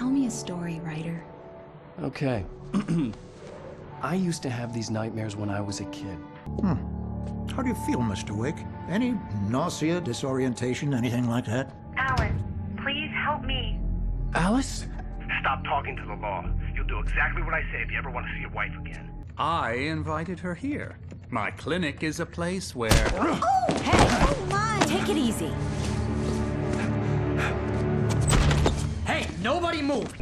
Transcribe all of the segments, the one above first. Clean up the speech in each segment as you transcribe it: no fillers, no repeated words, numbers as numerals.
Tell me a story, writer. Okay. I used to have these nightmares when I was a kid. How do you feel, Mr. Wick? Any nausea, disorientation, anything like that? Alice, please help me. Alice? Stop talking to the law. You'll do exactly what I say if you ever want to see your wife again. I invited her here. My clinic is a place where... Oh, hey! Come on! Take it easy. Hey, nobody move!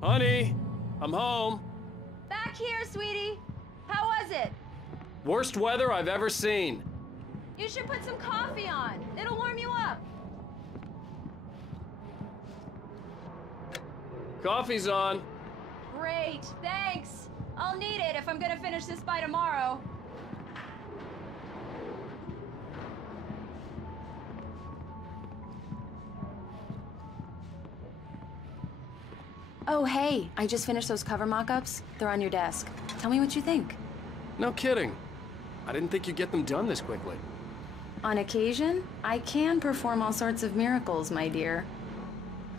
Honey, I'm home. Back here, sweetie. How was it? Worst weather I've ever seen. You should put some coffee on. It'll warm you up. Coffee's on. Great, thanks. I'll need it if I'm gonna finish this by tomorrow. Oh, hey, I just finished those cover mock-ups. They're on your desk. Tell me what you think. No kidding. I didn't think you'd get them done this quickly. On occasion, I can perform all sorts of miracles, my dear.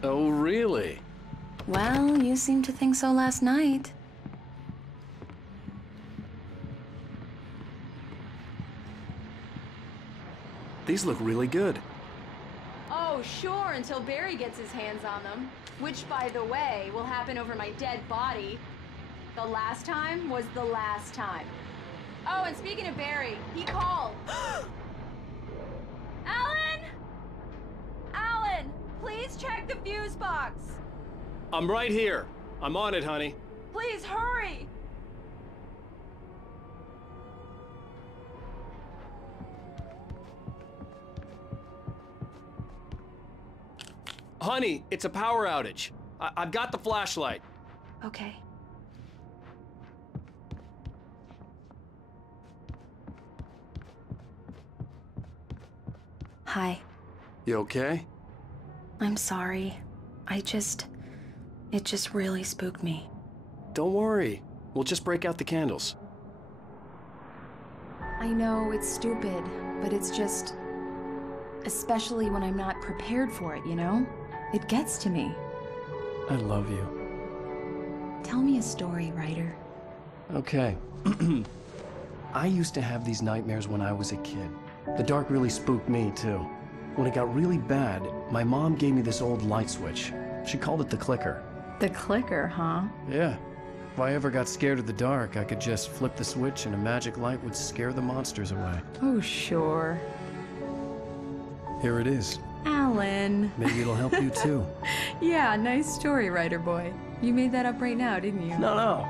Oh, really? Well, you seemed to think so last night. These look really good. Oh, sure, until Barry gets his hands on them. Which, by the way, will happen over my dead body. The last time was the last time. Oh, and speaking of Barry, he called. Alan! Alan, please check the fuse box. I'm right here. I'm on it, honey. Please hurry. Honey, it's a power outage. I've got the flashlight. Okay. Hi. You okay? I'm sorry. It just really spooked me. Don't worry. We'll just break out the candles. I know it's stupid, but it's just... especially when I'm not prepared for it, you know? It gets to me. I love you. Tell me a story, writer. Okay. I used to have these nightmares when I was a kid. The dark really spooked me, too. When it got really bad, my mom gave me this old light switch. She called it the clicker. The clicker, huh? Yeah. If I ever got scared of the dark, I could just flip the switch and a magic light would scare the monsters away. Oh, sure. Here it is. Alan. Maybe it'll help you, too. Yeah, nice story, writer boy. You made that up right now, didn't you? No.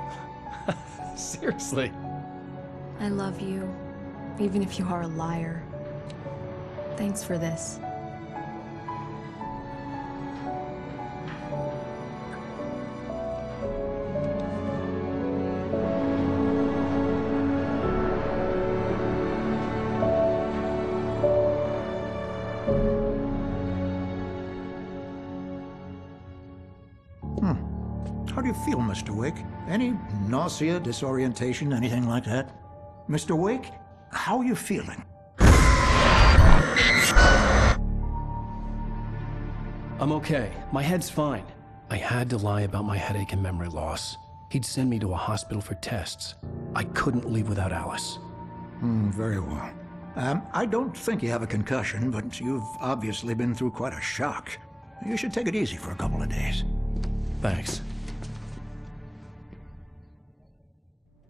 Seriously. I love you, even if you are a liar. Thanks for this. How do you feel, Mr. Wick? Any nausea, disorientation, anything like that? Mr. Wick, how are you feeling? I'm okay. My head's fine. I had to lie about my headache and memory loss. He'd send me to a hospital for tests. I couldn't leave without Alice. Very well. I don't think you have a concussion, but you've obviously been through quite a shock. You should take it easy for a couple of days. Thanks.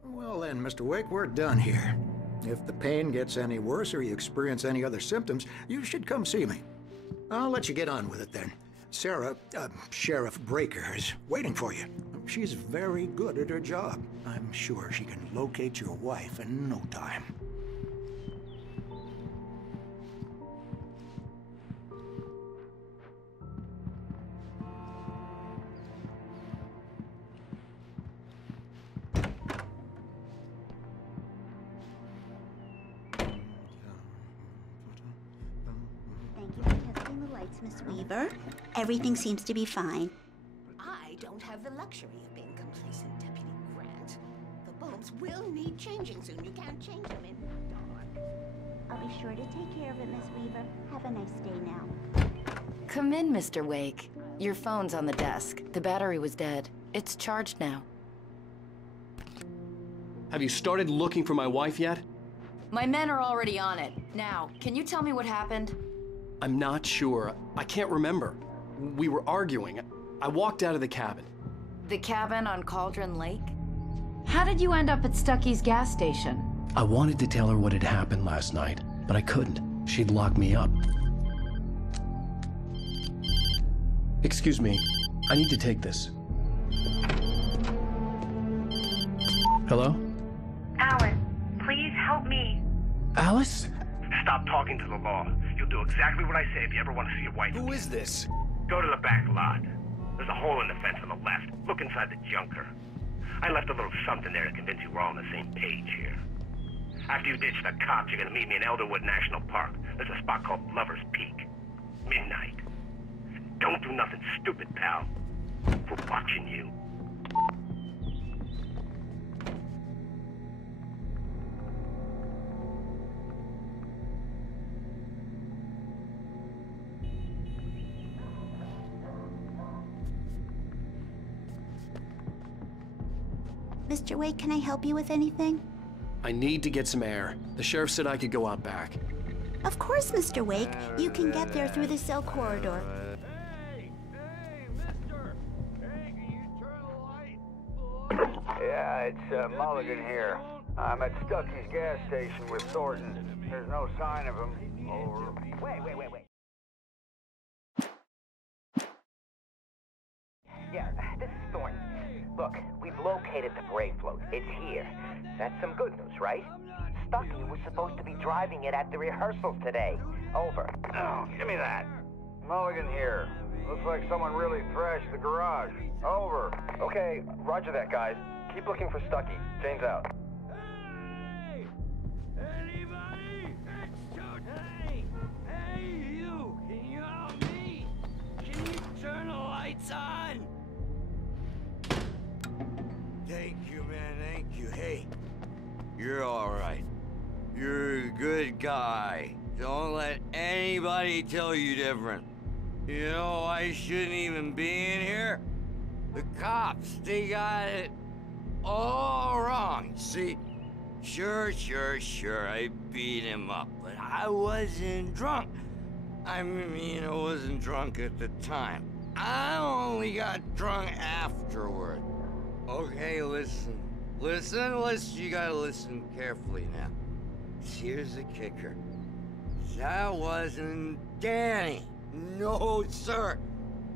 Well then, Mr. Wick, we're done here. If the pain gets any worse or you experience any other symptoms, you should come see me. I'll let you get on with it then. Sarah, Sheriff Breaker, is waiting for you. She's very good at her job. I'm sure she can locate your wife in no time. Miss Weaver. Everything seems to be fine. I don't have the luxury of being complacent, Deputy Grant. The bulbs will need changing soon. You can't change them in the dark. I'll be sure to take care of it, Miss Weaver. Have a nice day now. Come in, Mr. Wake. Your phone's on the desk. The battery was dead. It's charged now. Have you started looking for my wife yet? My men are already on it. Now, can you tell me what happened? I'm not sure. I can't remember. We were arguing. I walked out of the cabin. The cabin on Cauldron Lake? How did you end up at Stucky's gas station? I wanted to tell her what had happened last night, but I couldn't. She'd lock me up. Excuse me, I need to take this. Hello? Alice, please help me. Alice? Stop talking to the law. You'll do exactly what I say if you ever want to see your wife. Who is this? Go to the back lot. There's a hole in the fence on the left. Look inside the junker. I left a little something there to convince you we're all on the same page here. After you ditch the cops, you're gonna meet me in Elderwood National Park. There's a spot called Lover's Peak. Midnight. Don't do nothing stupid, pal. We're watching you. Mr. Wake, can I help you with anything? I need to get some air. The sheriff said I could go out back. Of course, Mr. Wake. You can get there through the cell corridor. Hey, mister! Hey, can you turn the light? Yeah, it's Mulligan here. I'm at Stucky's gas station with Thornton. There's no sign of him. Over. Wait. Yeah, this is Thornton. Look, we've located the brake float. It's here. That's some good news, right? Stucky was supposed to be driving it at the rehearsals today. Over. Oh, give me that. Mulligan here. Looks like someone really thrashed the garage. Over. Okay, roger that, guys. Keep looking for Stucky. Jane's out. Hey! Anybody? Hey, you! Can you help me? Can you turn the lights on? Thank you, man, thank you. Hey, you're all right. You're a good guy. Don't let anybody tell you different. You know, I shouldn't even be in here. The cops, they got it all wrong. See, sure, I beat him up, but I wasn't drunk. I mean, I wasn't drunk at the time. I only got drunk afterward. Okay, listen, you gotta listen carefully now. Here's the kicker. That wasn't Danny. No, sir.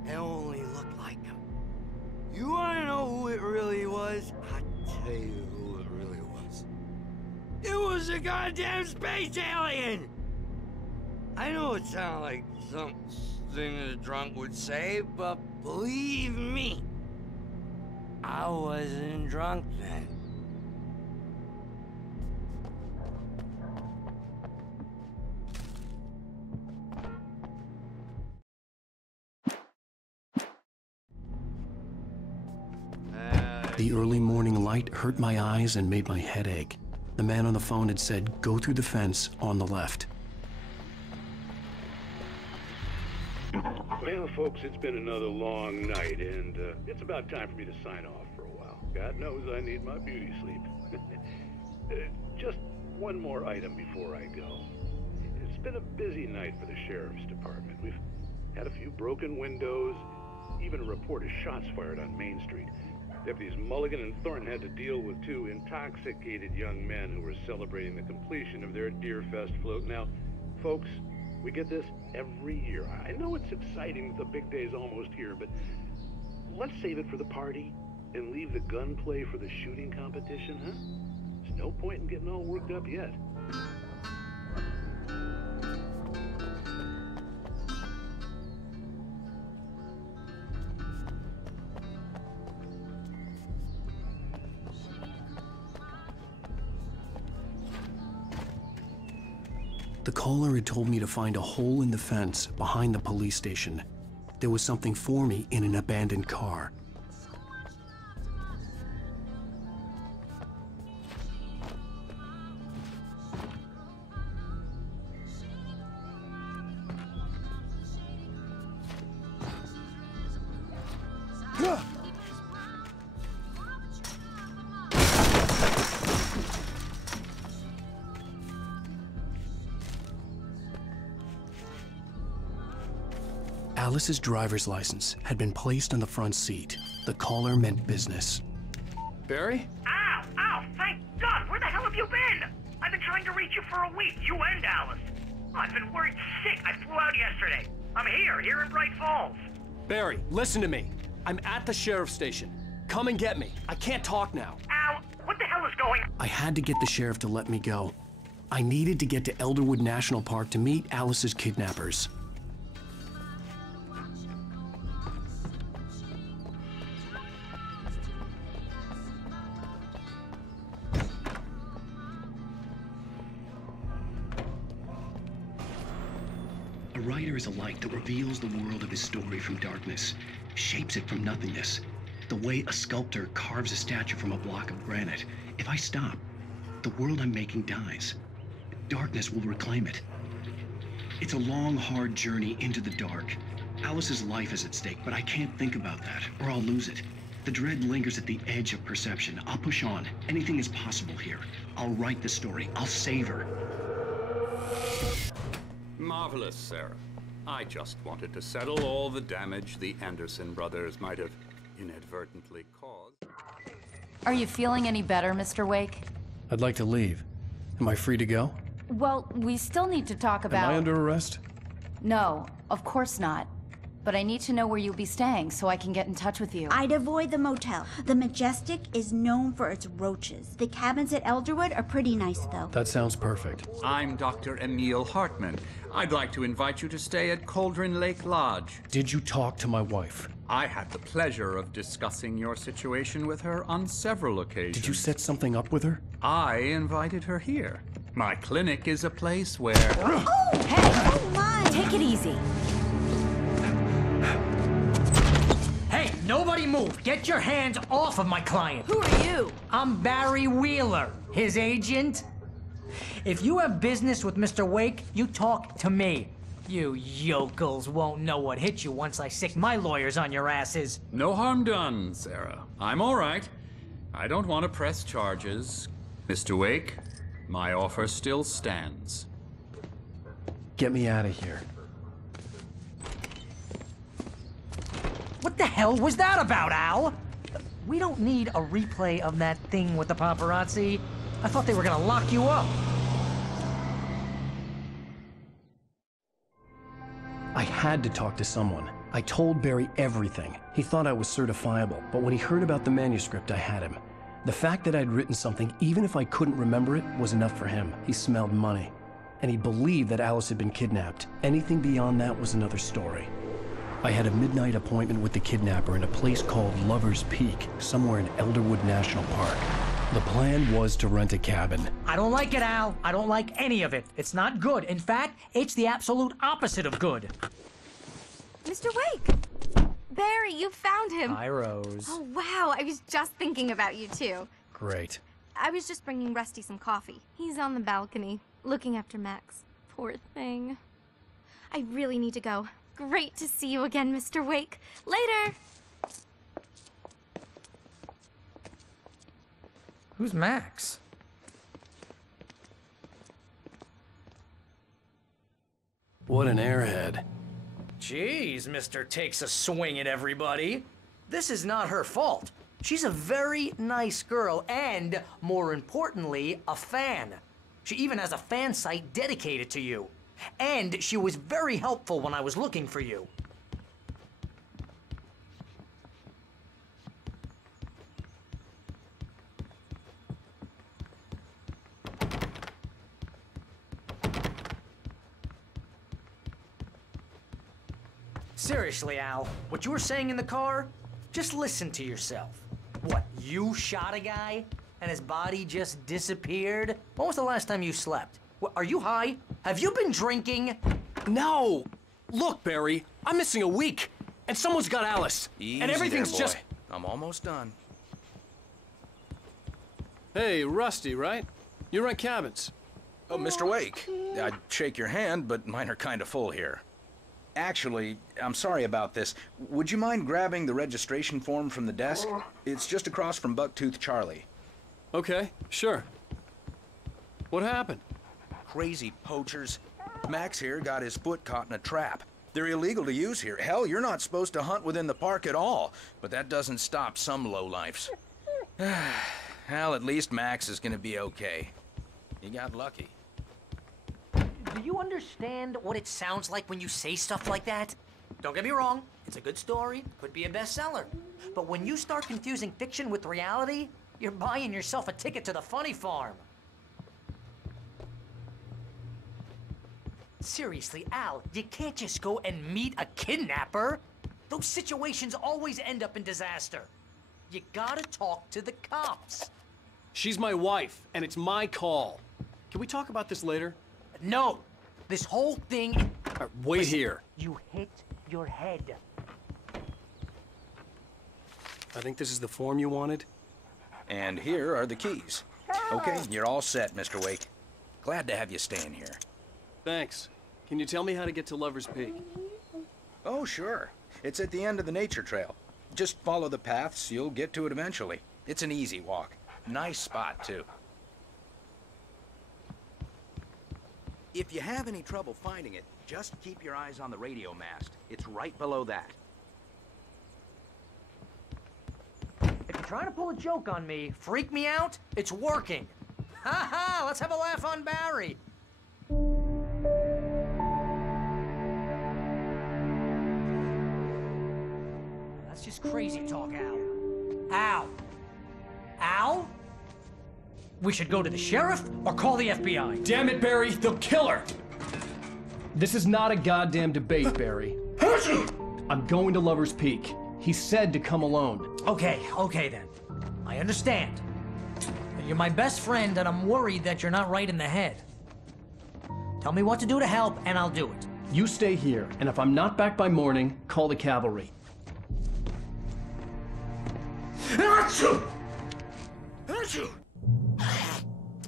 It only looked like him. You wanna know who it really was? I'll tell you who it really was. It was a goddamn space alien! I know it sounded like something a drunk would say, but believe me, I wasn't drunk then. The early morning light hurt my eyes and made my head ache. The man on the phone had said, go through the fence on the left. Well, folks, it's been another long night, and it's about time for me to sign off for a while. God knows I need my beauty sleep. Just one more item before I go. It's been a busy night for the sheriff's department. We've had a few broken windows, even a report of shots fired on Main Street. Deputies Mulligan and Thornton had to deal with two intoxicated young men who were celebrating the completion of their Deerfest float. Now, folks, we get this every year. I know it's exciting that the big day's almost here, but let's save it for the party and leave the gunplay for the shooting competition, huh? There's no point in getting all worked up yet. The caller had told me to find a hole in the fence behind the police station. There was something for me in an abandoned car. Alice's driver's license had been placed on the front seat. The caller meant business. Barry? Ow! Ow! Thank God! Where the hell have you been? I've been trying to reach you for a week, you and Alice. I've been worried sick. I flew out yesterday. I'm here in Bright Falls. Barry, listen to me. I'm at the sheriff's station. Come and get me. I can't talk now. Ow! What the hell is going on? I had to get the sheriff to let me go. I needed to get to Elderwood National Park to meet Alice's kidnappers. A writer is a light that reveals the world of his story from darkness, shapes it from nothingness. The way a sculptor carves a statue from a block of granite. If I stop, the world I'm making dies. Darkness will reclaim it. It's a long, hard journey into the dark. Alice's life is at stake, but I can't think about that, or I'll lose it. The dread lingers at the edge of perception. I'll push on. Anything is possible here. I'll write the story. I'll save her. Marvelous, Sarah. I just wanted to settle all the damage the Anderson brothers might have inadvertently caused. Are you feeling any better, Mr. Wake? I'd like to leave. Am I free to go? Well, we still need to talk about... Am I under arrest? No, of course not. But I need to know where you'll be staying so I can get in touch with you. I'd avoid the motel. The Majestic is known for its roaches. The cabins at Elderwood are pretty nice, though. That sounds perfect. I'm Dr. Emil Hartman. I'd like to invite you to stay at Cauldron Lake Lodge. Did you talk to my wife? I had the pleasure of discussing your situation with her on several occasions. Did you set something up with her? I invited her here. My clinic is a place where... Oh, hey! Oh, my! Take it easy. Hey, nobody move! Get your hands off of my client! Who are you? I'm Barry Wheeler, his agent. If you have business with Mr. Wake, you talk to me. You yokels won't know what hit you once I sick my lawyers on your asses. No harm done, Sarah. I'm all right. I don't want to press charges. Mr. Wake, my offer still stands. Get me out of here. What the hell was that about, Al? We don't need a replay of that thing with the paparazzi. I thought they were gonna lock you up. I had to talk to someone. I told Barry everything. He thought I was certifiable, but when he heard about the manuscript, I had him. The fact that I'd written something, even if I couldn't remember it, was enough for him. He smelled money. And he believed that Alice had been kidnapped. Anything beyond that was another story. I had a midnight appointment with the kidnapper in a place called Lover's Peak, somewhere in Elderwood National Park. The plan was to rent a cabin. I don't like it, Al. I don't like any of it. It's not good. In fact, it's the absolute opposite of good. Mr. Wake! Barry, you found him. Hi, Rose. Oh, wow. I was just thinking about you, too. Great. I was just bringing Rusty some coffee. He's on the balcony, looking after Max. Poor thing. I really need to go. Great to see you again, Mr. Wake. Later! Who's Max? What an airhead. Jeez, Mr. Takes a swing at everybody. This is not her fault. She's a very nice girl and, more importantly, a fan. She even has a fan site dedicated to you. And she was very helpful when I was looking for you. Seriously, Al, what you were saying in the car, just listen to yourself. What, you shot a guy and his body just disappeared? When was the last time you slept? Are you high? Have you been drinking? No! Look, Barry, I'm missing a week, and someone's got Alice. Easy and everything's there, boy. just... I'm almost done. Hey, Rusty, right? You rent cabins. Oh, Mr. Wake. I'd shake your hand, but mine are kind of full here. Actually, I'm sorry about this. Would you mind grabbing the registration form from the desk? It's just across from Bucktooth Charlie. Okay, sure. What happened? Crazy poachers. Max here got his foot caught in a trap. They're illegal to use here. Hell, you're not supposed to hunt within the park at all. But that doesn't stop some lowlifes. Well, at least Max is gonna be okay. He got lucky. Do you understand what it sounds like when you say stuff like that? Don't get me wrong, it's a good story, could be a bestseller. But when you start confusing fiction with reality, you're buying yourself a ticket to the funny farm. Seriously, Al, you can't just go and meet a kidnapper. Those situations always end up in disaster. You gotta talk to the cops. She's my wife, and it's my call. Can we talk about this later? No! This whole thing... Wait Listen, here. You hit your head. I think this is the form you wanted. And here are the keys. Okay, you're all set, Mr. Wake. Glad to have you staying here. Thanks. Can you tell me how to get to Lover's Peak? Oh, sure. It's at the end of the nature trail. Just follow the paths, you'll get to it eventually. It's an easy walk. Nice spot, too. If you have any trouble finding it, just keep your eyes on the radio mast. It's right below that. If you're trying to pull a joke on me, freak me out, it's working. Ha ha! Let's have a laugh on Barry. That's just crazy talk, Al. Al! Al? We should go to the sheriff or call the FBI. Damn it, Barry, they'll kill her! This is not a goddamn debate, Barry. I'm going to Lover's Peak. He said to come alone. Okay then. I understand. But you're my best friend and I'm worried that you're not right in the head. Tell me what to do to help and I'll do it. You stay here, and if I'm not back by morning, call the cavalry.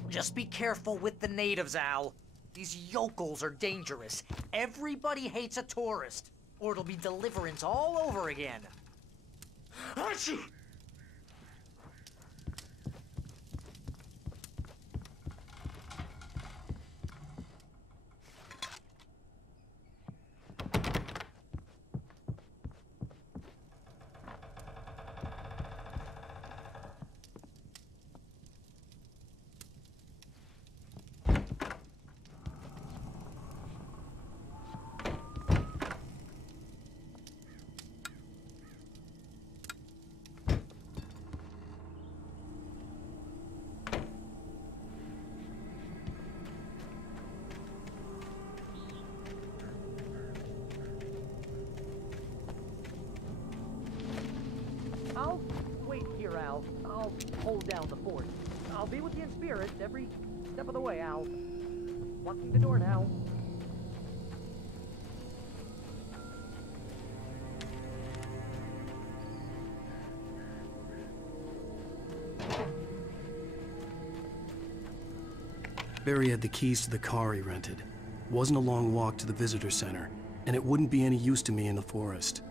Just be careful with the natives, Al. These yokels are dangerous. Everybody hates a tourist, or it'll be Deliverance all over again. I'll wait here, Al. I'll hold down the fort. I'll be with you in spirit every step of the way, Al. Locking the door now. Barry had the keys to the car he rented. It wasn't a long walk to the visitor center, and it wouldn't be any use to me in the forest.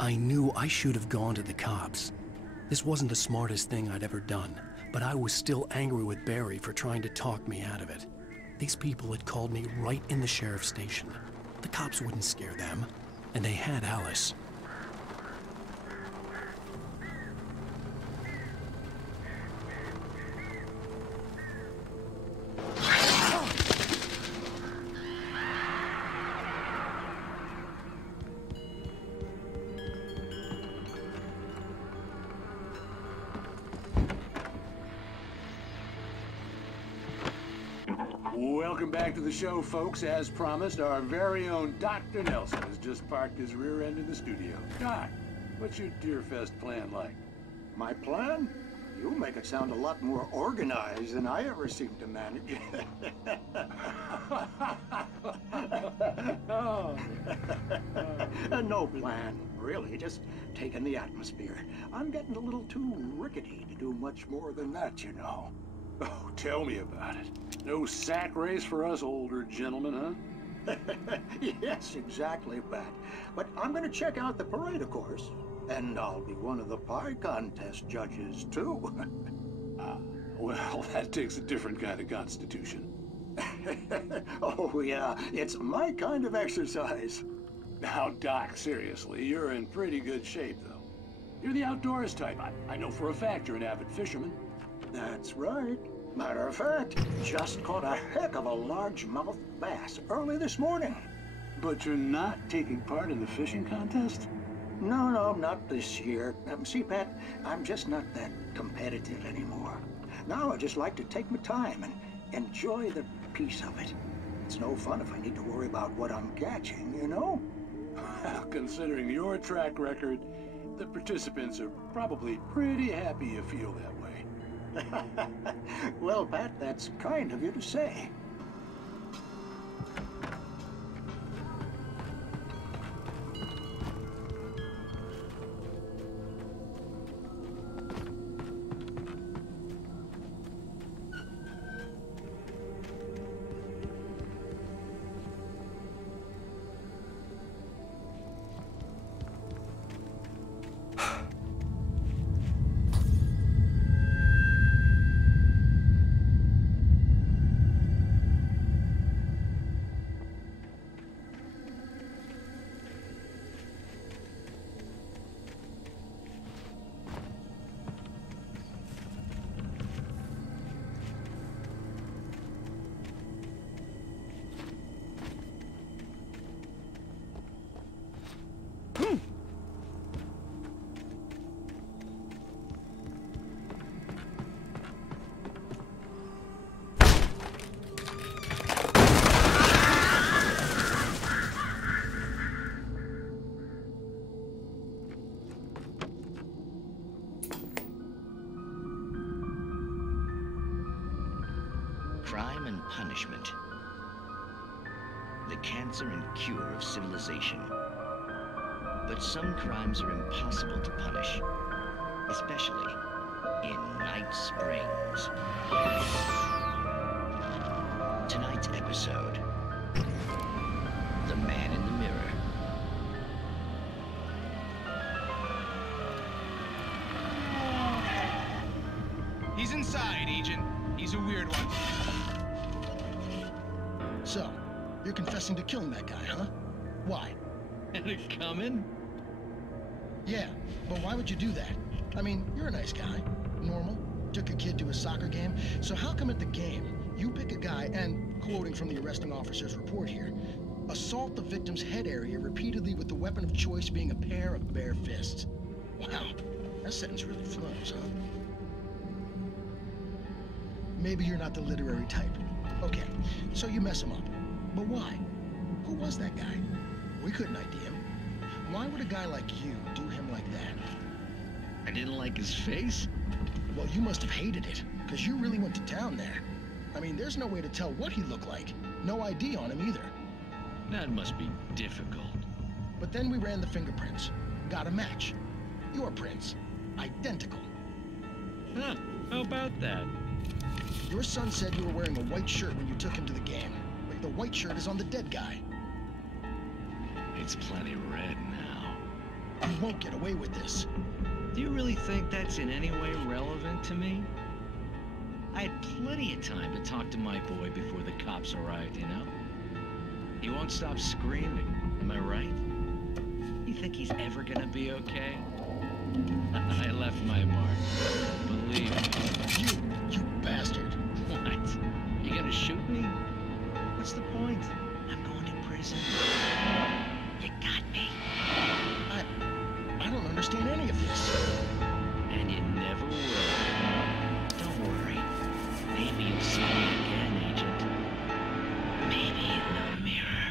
I knew I should have gone to the cops. This wasn't the smartest thing I'd ever done, but I was still angry with Barry for trying to talk me out of it. These people had called me right in the sheriff's station. The cops wouldn't scare them, and they had Alice. Welcome back to the show, folks. As promised, our very own Dr. Nelson has just parked his rear end in the studio. Doc, what's your Deerfest plan like? my plan? You make it sound a lot more organized than I ever seem to manage. No plan, really, just taking the atmosphere. I'm getting a little too rickety to do much more than that, you know. Oh, tell me about it. No sack race for us older gentlemen, huh? Yes, exactly, Pat. But I'm going to check out the parade, of course. And I'll be one of the pie contest judges, too. Well, that takes a different kind of constitution. Oh, yeah, it's my kind of exercise. Now, Doc, seriously, you're in pretty good shape, though. You're the outdoors type. I know for a fact you're an avid fisherman. That's right. Matter of fact, just caught a heck of a largemouth bass early this morning. But you're not taking part in the fishing contest? No, not this year. See, Pat, I'm just not that competitive anymore. Now I just like to take my time and enjoy the peace of it. It's no fun if I need to worry about what I'm catching, you know? Considering your track record, the participants are probably pretty happy you feel that way. Well, Pat, that's kind of you to say. Crime and punishment. The cancer and cure of civilization. But some crimes are impossible to punish, especially in Night Springs. Tonight's episode, The Man in the Mirror. He's inside, Agent. He's a weird one. So, you're confessing to killing that guy, huh? Why? And it coming? Yeah, but why would you do that? I mean, you're a nice guy. Normal. Took a kid to a soccer game. So how come at the game, you pick a guy and, quoting from the arresting officer's report here, assault the victim's head area repeatedly with the weapon of choice being a pair of bare fists? Wow, that sentence really flows, huh? Maybe you're not the literary type. Okay, so you mess him up. But why? Who was that guy? We couldn't ID him. Why would a guy like you do him like that? I didn't like his face? Well, you must have hated it, because you really went to town there. I mean, there's no way to tell what he looked like. No ID on him either. That must be difficult. But then we ran the fingerprints. Got a match. Your prints. Identical. Huh, how about that? Your son said you were wearing a white shirt when you took him to the game. Like the white shirt is on the dead guy. It's plenty red now. You won't get away with this. Do you really think that's in any way relevant to me? I had plenty of time to talk to my boy before the cops arrived, you know? He won't stop screaming, am I right? You think he's ever gonna be okay? I left my mark. Believe me. You bastard. What? You gonna shoot me? What's the point? I'm going to prison. You got me. I don't understand any of this. And you never will. Don't worry. Maybe you'll see me again, Agent. Maybe in the mirror.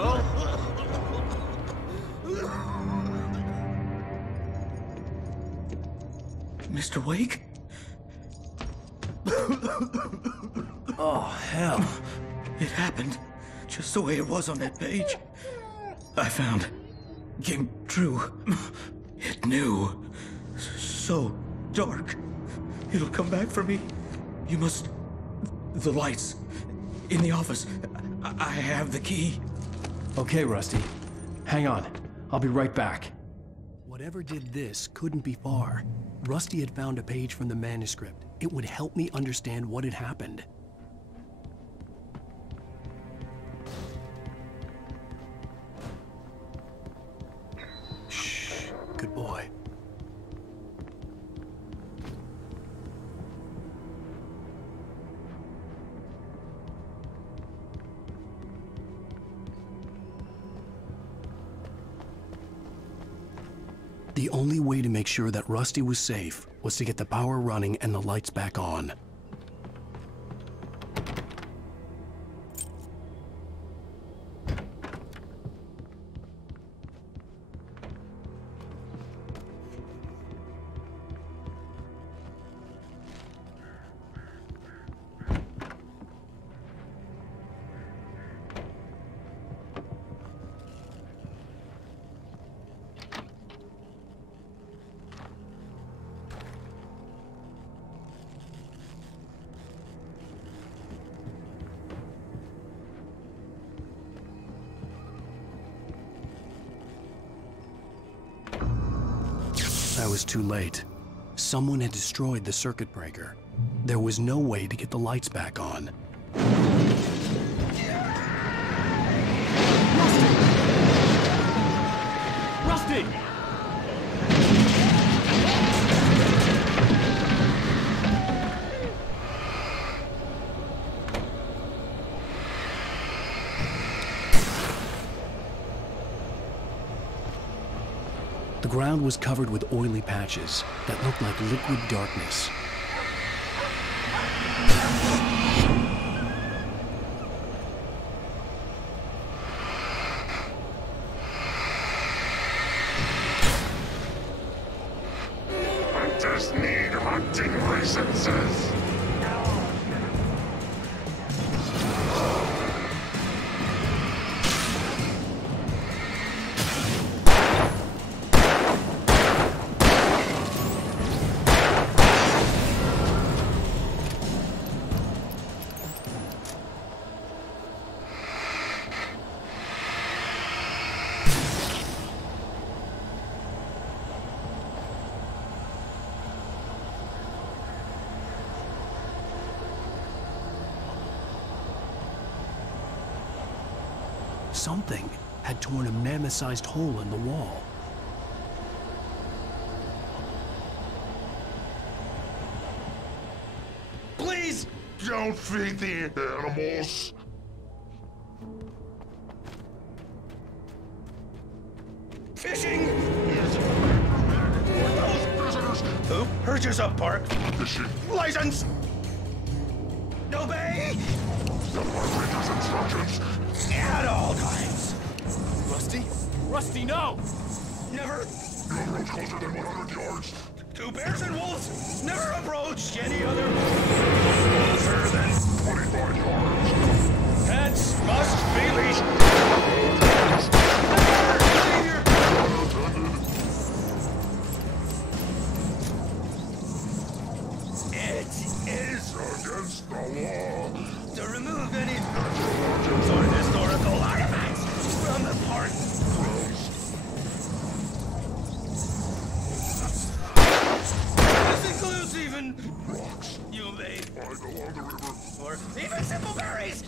Hello? Mr. Wake? Oh, hell. It happened just the way it was on that page. I found. Came true. It knew. So dark. It'll come back for me. You must... The lights. In the office. I have the key. Okay, Rusty. Hang on. I'll be right back. Whatever did this couldn't be far. Rusty had found a page from the manuscript. It would help me understand what had happened. Shh. Good boy. The only way to make sure that Rusty was safe was to get the power running and the lights back on. I was too late. Someone had destroyed the circuit breaker. There was no way to get the lights back on. Rusty! The ground was covered with oily patches that looked like liquid darkness. Hunters need hunting licenses. Something had torn a mammoth-sized hole in the wall. Please! Don't feed the animals. Fishing! Those visitors! Who? Urges up, Park. Fishing. License! Obey! The Ranger's instructions. At all times. Rusty? Rusty, no! Never. No road closer than 100 yards. Two bears and wolves never approached any other closer than 25 yards. Pets must be leashed. It is against the law to remove any or historical artifacts from the park. This includes even rocks. You may find along the river, or even simple berries.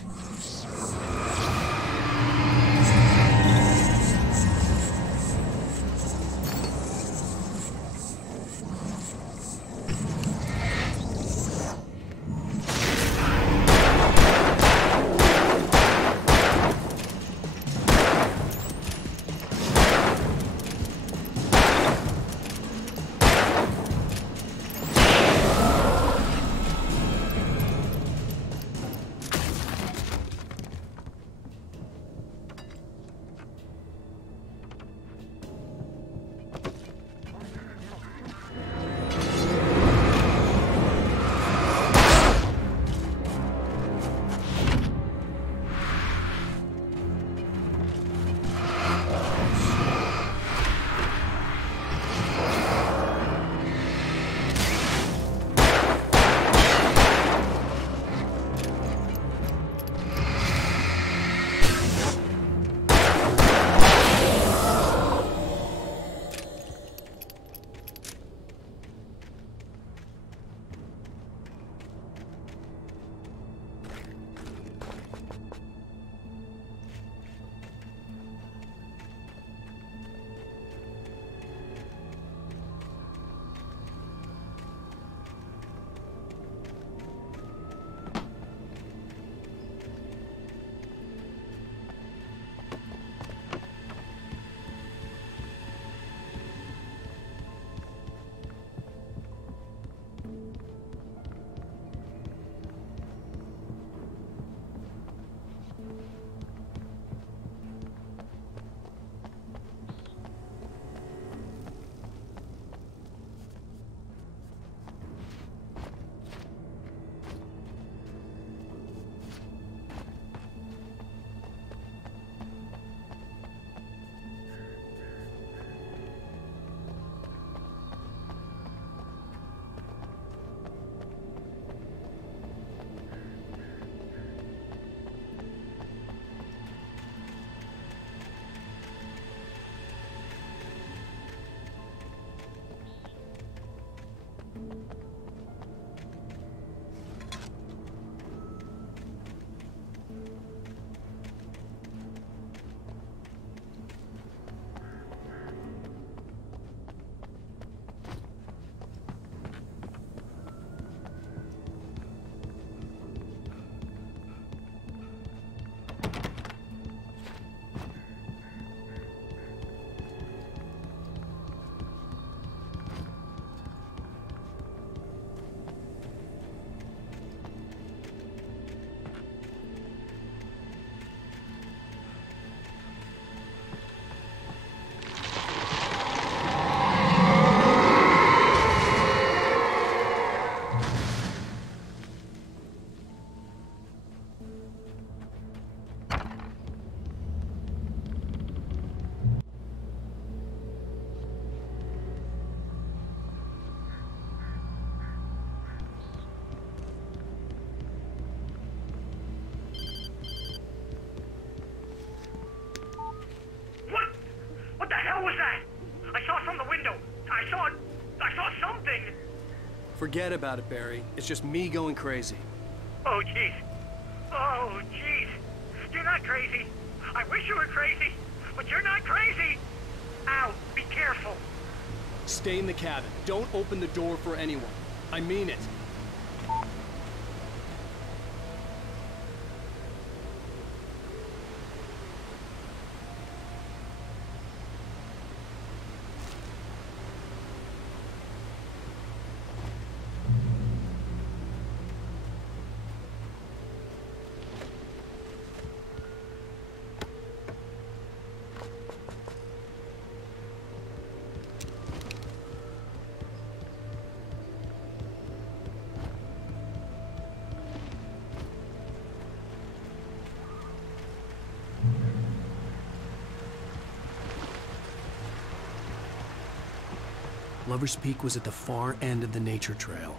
Forget about it, Barry. It's just me going crazy. Oh, jeez. Oh, jeez. You're not crazy. I wish you were crazy, but you're not crazy. Ow, be careful. Stay in the cabin. Don't open the door for anyone. I mean it. Lover's Peak was at the far end of the nature trail.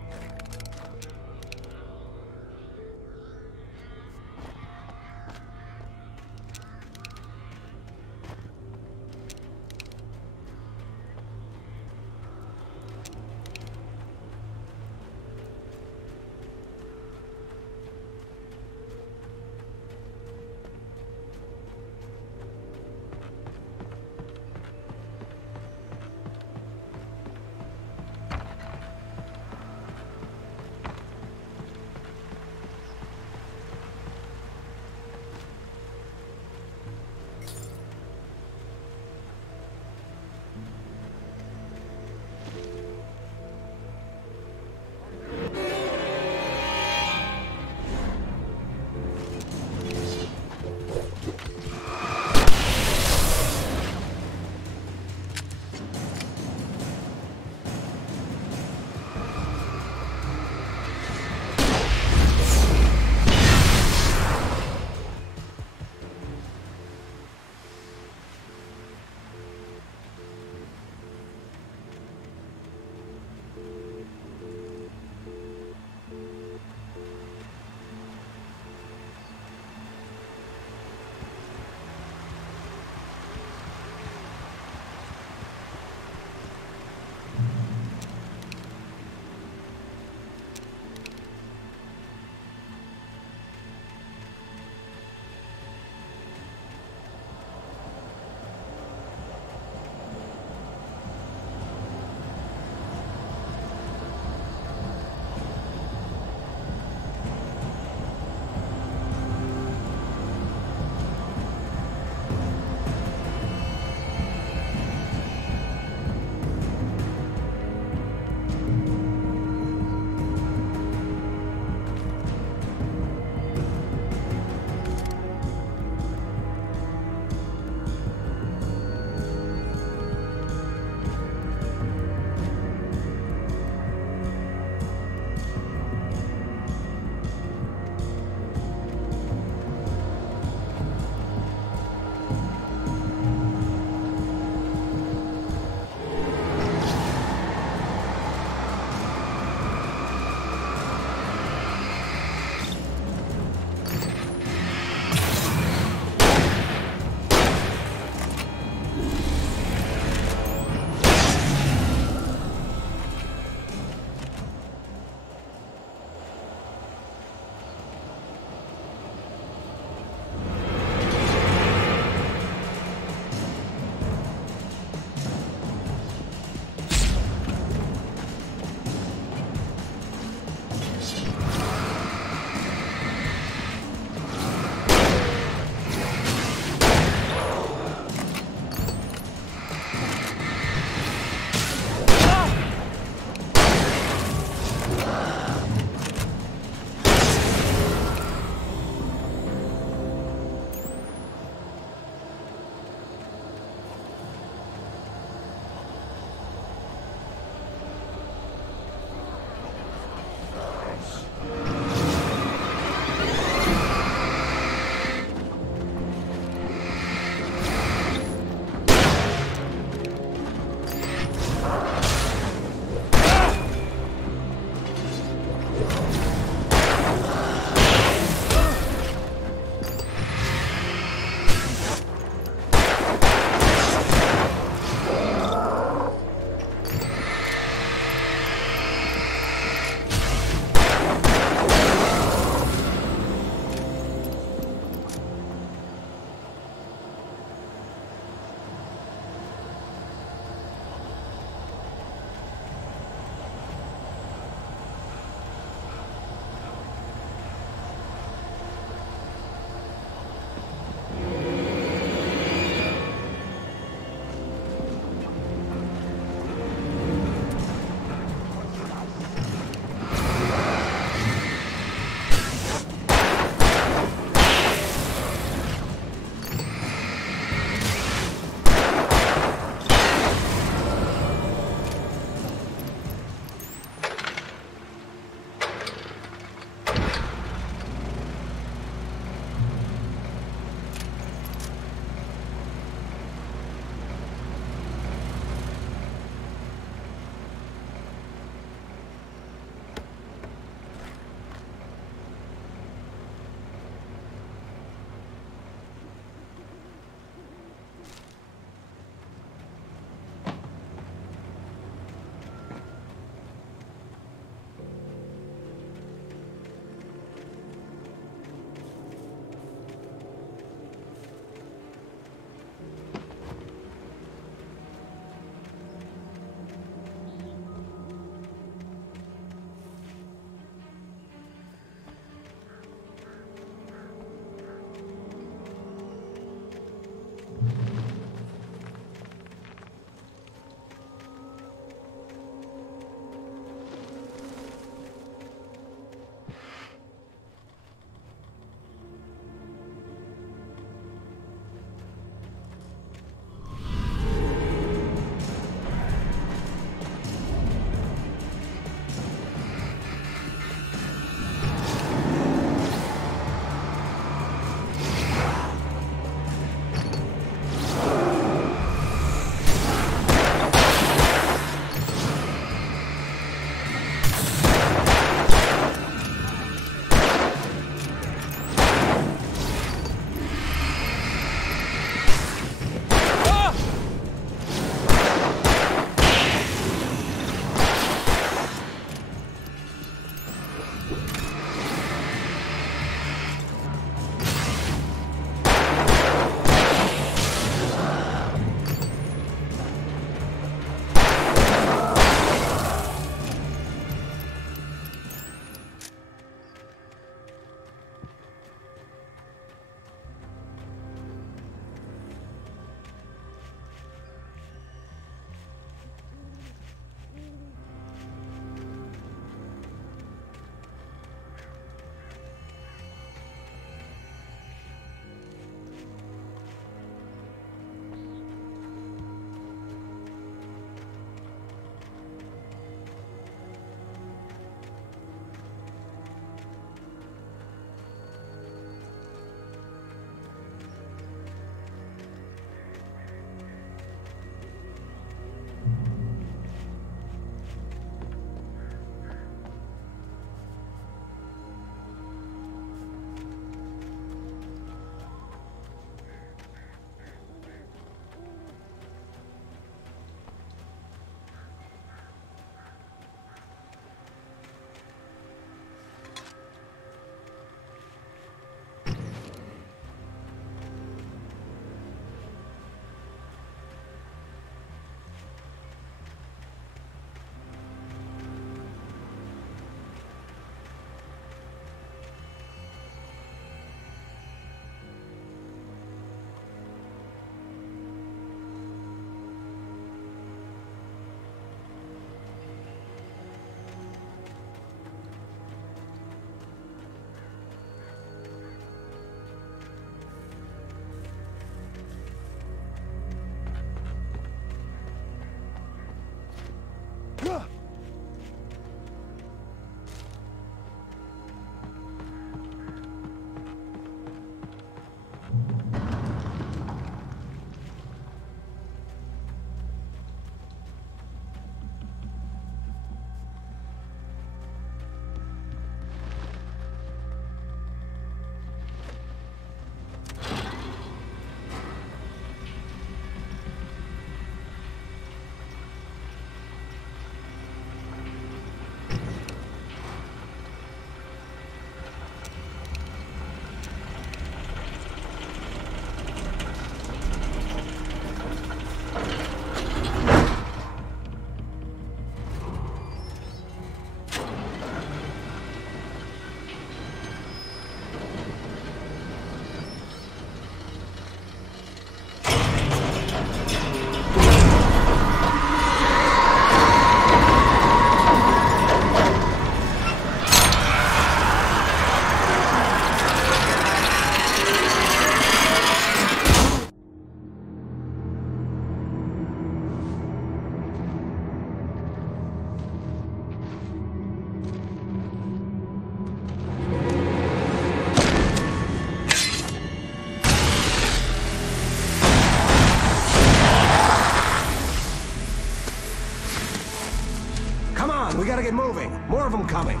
We gotta get moving. More of them coming.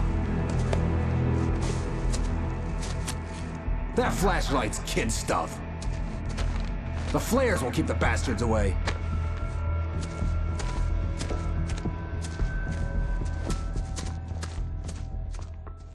That flashlight's kid stuff. The flares will keep the bastards away.